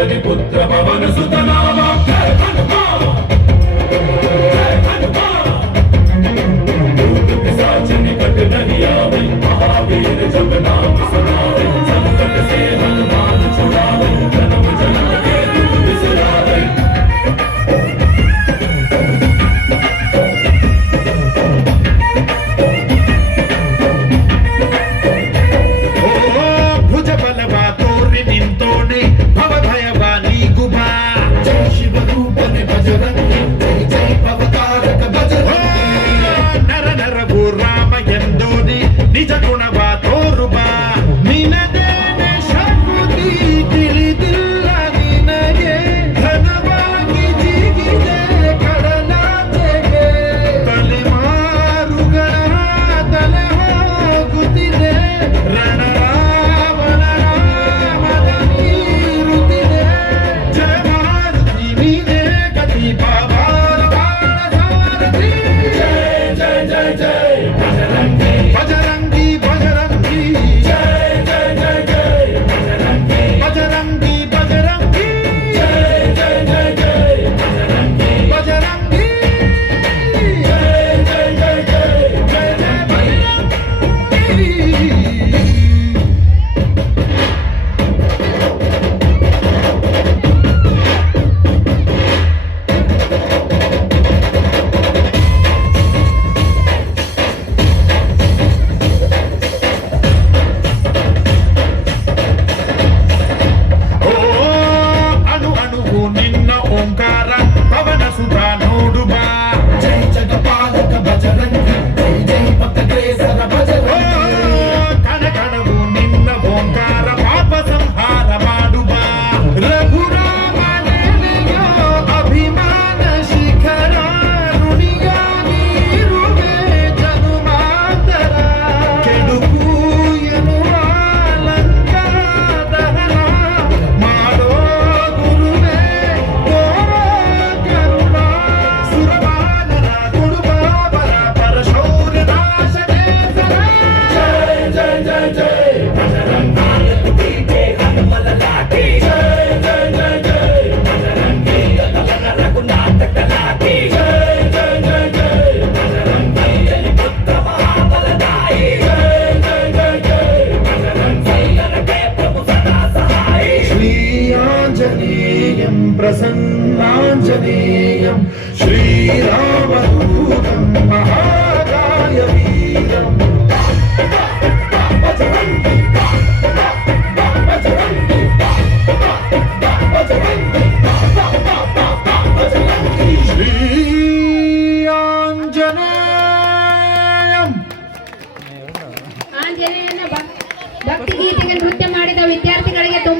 अंजलि पुत्र पवन सुत नाम जय हनुमान जय हनुमान भूत पिशाच निकट नहीं आवे महावीर जब नाम सुनावे संकट से हनुमान छुड़ावे जन्म जन्म के दुख बिसरावे ನಿಜ ಗುಣವಾ ತೋರುಬಾ ನಿನದೇನೆ ಶಕ್ತಿ ತಿಳಿದಿಲ್ಲ ನಿನಗೆ ಘನವಾಗಿ ಜಿಗಿದೆ ಕಡಲಾಚೆಗೆ ತಲೆಮಾರುಗಳ ತಲೆ ಹೋಗುತ್ತಿದೆ ರಣರಾವಣ ರಾಮದ ನೀರುತ್ತಿದೆ ಜಯಮಾರುತಿ ನೀನೇ ಗತಿ ಬಾಬಾರ ಬಾಳ ಸಾರಥಿ ಜಯ ಜಯ ಜಯ ಜಯ ಬಜರಂಗಿ बजरंगी बजरंगी जय जय जय जय बजरंगी बजरंगी बजरंगी जय जय जय जय बजरंगी बजरंगी जय जय जय जय जय जय बजरंगी ओंकार पवन सुधा नोडुबा जय जगपालक बजरंगी जय जय भक्तग्रेसर बजरंगी कण कणवु निन्न ओंकार पाप संहार माडुबा रघुरामनेयो अभिमान शिखर ಋಣಿಯಾಗಿ ಇರುವೆ ಜನುಮಾಂತರ ಕೆಡುಕು ಎನ್ನುವ ಲಂಕಾದಹನ ಮಾಡೋ ಗುರುವೇ प्रसन्नाञ्जनेयं श्रीरामदूतं महाकाय वीरम् बजरंगी बजरंगी बजरंगी बजरंगी श्री आञ्जनेयं आञ्जनेयನ ಭಕ್ತಿ ಗೀತೆಗೆ